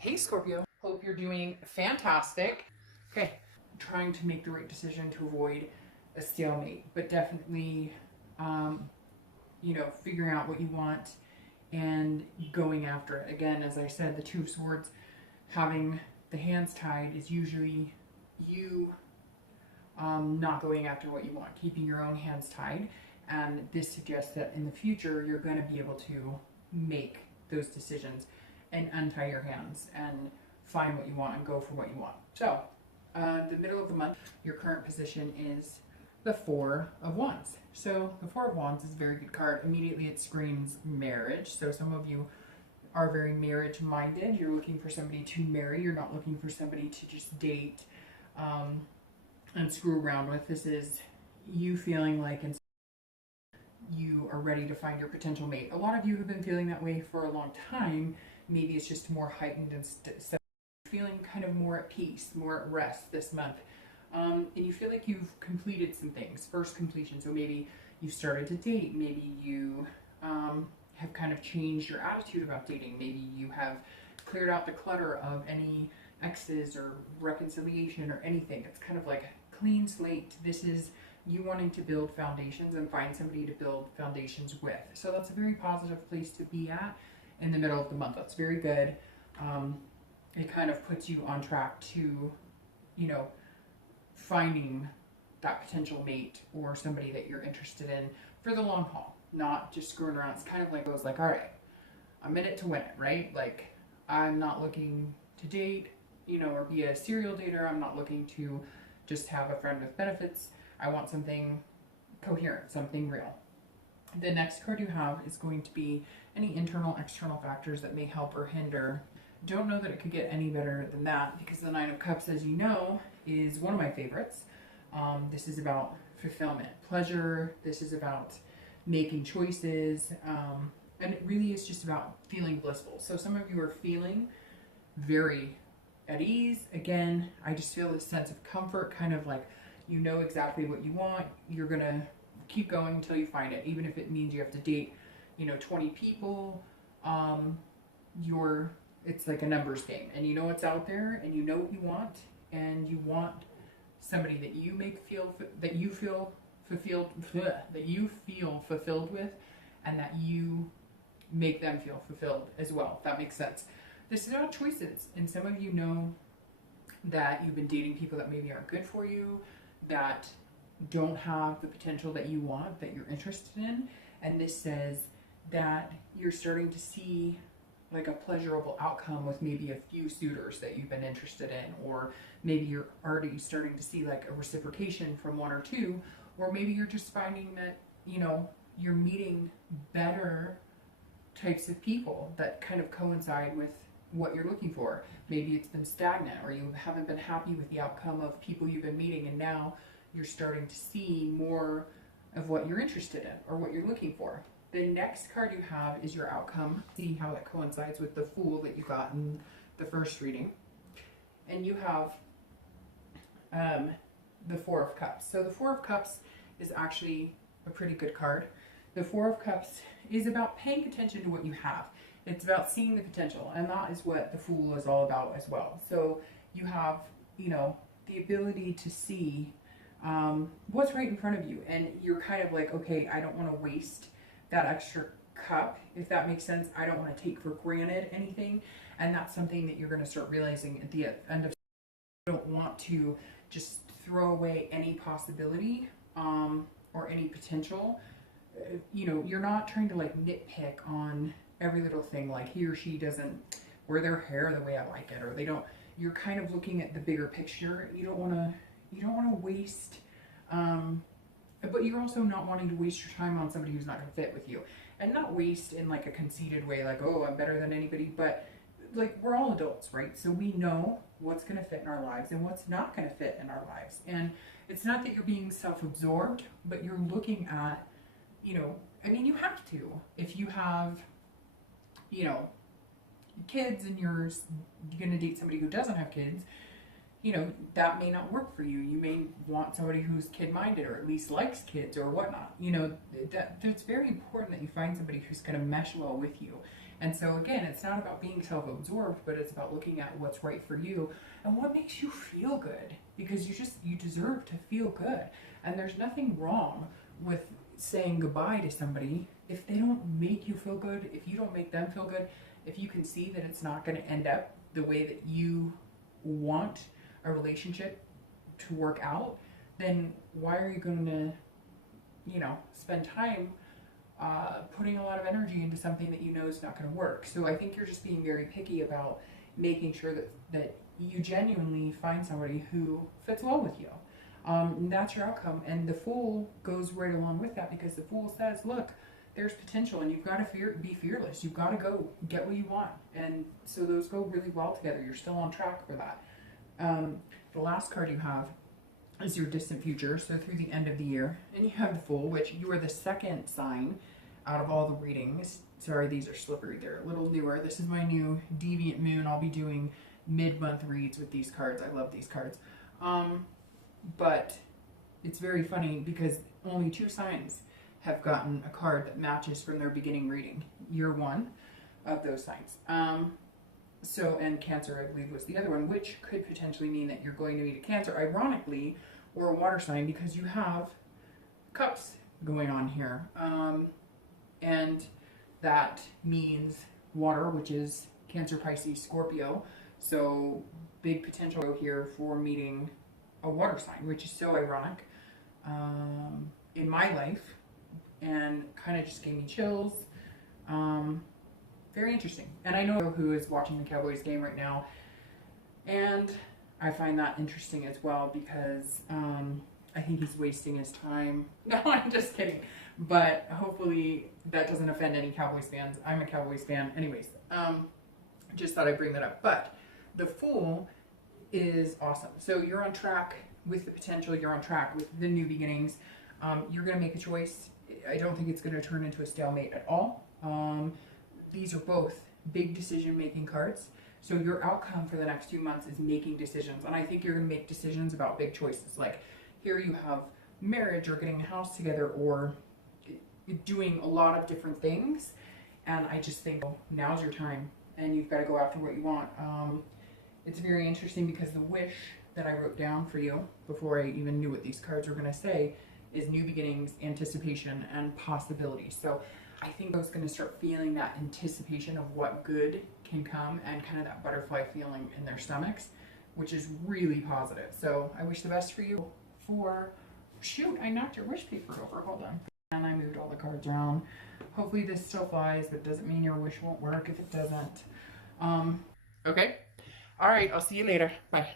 Hey Scorpio, hope you're doing fantastic. Okay, trying to make the right decision to avoid a stalemate, but definitely, figuring out what you want and going after it. Again, as I said, the Two of Swords, having the hands tied is usually you not going after what you want, keeping your own hands tied. And this suggests that in the future, you're going to be able to make those decisions and untie your hands and find what you want and go for what you want. So, the middle of the month, your current position is the Four of Wands. So, the Four of Wands is a very good card. Immediately, it screams marriage. So, some of you are very marriage minded. You're looking for somebody to marry. You're not looking for somebody to just date and screw around with. This is you feeling like you are ready to find your potential mate. A lot of you have been feeling that way for a long time. Maybe it's just more heightened and feeling kind of more at peace, more at rest this month. And you feel like you've completed some things, first completion. So maybe you started to date, maybe you have kind of changed your attitude about dating, maybe you have cleared out the clutter of any exes or reconciliation or anything. It's kind of like a clean slate. This is you wanting to build foundations and find somebody to build foundations with. So that's a very positive place to be at in the middle of the month. That's very good. It kind of puts you on track to, finding that potential mate or somebody that you're interested in for the long haul, not just screwing around. It's kind of like, all right, I'm in it to win it, right? Like, I'm not looking to date, or be a serial dater. I'm not looking to just have a friend with benefits. I want something coherent, something real. The next card you have is going to be any internal, external factors that may help or hinder. Don't know that it could get any better than that, because the Nine of Cups, as you know, is one of my favorites. This is about fulfillment, pleasure. This is about making choices. And it really is just about feeling blissful. So some of you are feeling very at ease. Again, I just feel this sense of comfort, kind of like you know exactly what you want. You're going to keep going until you find it, even if it means you have to date 20 people. It's like a numbers game, and you know what's out there, and you know what you want, and you want somebody that you feel fulfilled with, and that you make them feel fulfilled as well, if that makes sense. This is about choices, and some of you know that you've been dating people that maybe aren't good for you, that don't have the potential that you want, that you're interested in. And this says that you're starting to see like a pleasurable outcome with maybe a few suitors that you've been interested in, or maybe you're already starting to see like a reciprocation from one or two, or maybe you're just finding that you're meeting better types of people that kind of coincide with what you're looking for. Maybe it's been stagnant, or you haven't been happy with the outcome of people you've been meeting, and now you're starting to see more of what you're interested in or what you're looking for. The next card you have is your outcome. See how that coincides with the Fool that you got in the first reading. And you have the Four of Cups. So the Four of Cups is actually a pretty good card. The Four of Cups is about paying attention to what you have. It's about seeing the potential, and that is what the Fool is all about as well. So you have, the ability to see what's right in front of you, and you're kind of like, okay, I don't want to waste that extra cup, if that makes sense. I don't want to take for granted anything, and that's something that you're going to start realizing at the end of. You don't want to just throw away any possibility or any potential. You're not trying to like nitpick on every little thing, like he or she doesn't wear their hair the way I like it, or they don't. You're kind of looking at the bigger picture. You don't want to waste but you're also not wanting to waste your time on somebody who's not going to fit with you. And not waste in like a conceited way, like, oh, I'm better than anybody, but like, we're all adults, right? So we know what's going to fit in our lives and what's not going to fit in our lives. And it's not that you're being self-absorbed, but you're looking at, you have to. If you have, kids and you're going to date somebody who doesn't have kids, that may not work for you. You may want somebody who's kid-minded, or at least likes kids or whatnot. That's very important that you find somebody who's going to mesh well with you. And so again, it's not about being self-absorbed, but it's about looking at what's right for you and what makes you feel good, because you deserve to feel good. And there's nothing wrong with saying goodbye to somebody if they don't make you feel good, if you don't make them feel good, if you can see that it's not going to end up the way that you want a relationship to work out, then why are you going to, spend time putting a lot of energy into something that you know is not going to work? So I think you're just being very picky about making sure that you genuinely find somebody who fits well with you. And that's your outcome. And the Fool goes right along with that, because the Fool says, look, there's potential, and you've got to be fearless. You've got to go get what you want. And so those go really well together. You're still on track for that. The last card you have is your distant future, so through the end of the year. And you have the Fool, which you are the second sign out of all the readings. Sorry, these are slippery. They're a little newer. This is my new Deviant Moon. I'll be doing mid-month reads with these cards. I love these cards. But it's very funny because only 2 signs have gotten a card that matches from their beginning reading. Year 1 of those signs. And Cancer, I believe, was the other one, which could potentially mean that you're going to meet a Cancer, ironically, or a water sign, because you have cups going on here. And that means water, which is Cancer, Pisces, Scorpio. So big potential here for meeting a water sign, which is so ironic in my life, and kind of just gave me chills. Very interesting. And I know who is watching the Cowboys game right now, and I find that interesting as well, because I think he's wasting his time. No, I'm just kidding. But hopefully that doesn't offend any Cowboys fans. I'm a Cowboys fan. Anyways, just thought I'd bring that up. But the Fool is awesome. So you're on track with the potential. You're on track with the new beginnings. You're going to make a choice. I don't think it's going to turn into a stalemate at all. These are both big decision-making cards. So your outcome for the next few months is making decisions. And I think you're going to make decisions about big choices. Like here you have marriage, or getting a house together, or doing a lot of different things. And I just think, oh, now's your time, and you've got to go after what you want. It's very interesting because the wish that I wrote down for you before I even knew what these cards were going to say is new beginnings, anticipation, and possibility. So I think I was going to start feeling that anticipation of what good can come, and kind of that butterfly feeling in their stomachs, which is really positive. So I wish the best for you. Shoot, I knocked your wish paper over. Hold on. And I moved all the cards around. Hopefully this still flies, but it doesn't mean your wish won't work if it doesn't. Okay. All right, I'll see you later. Bye.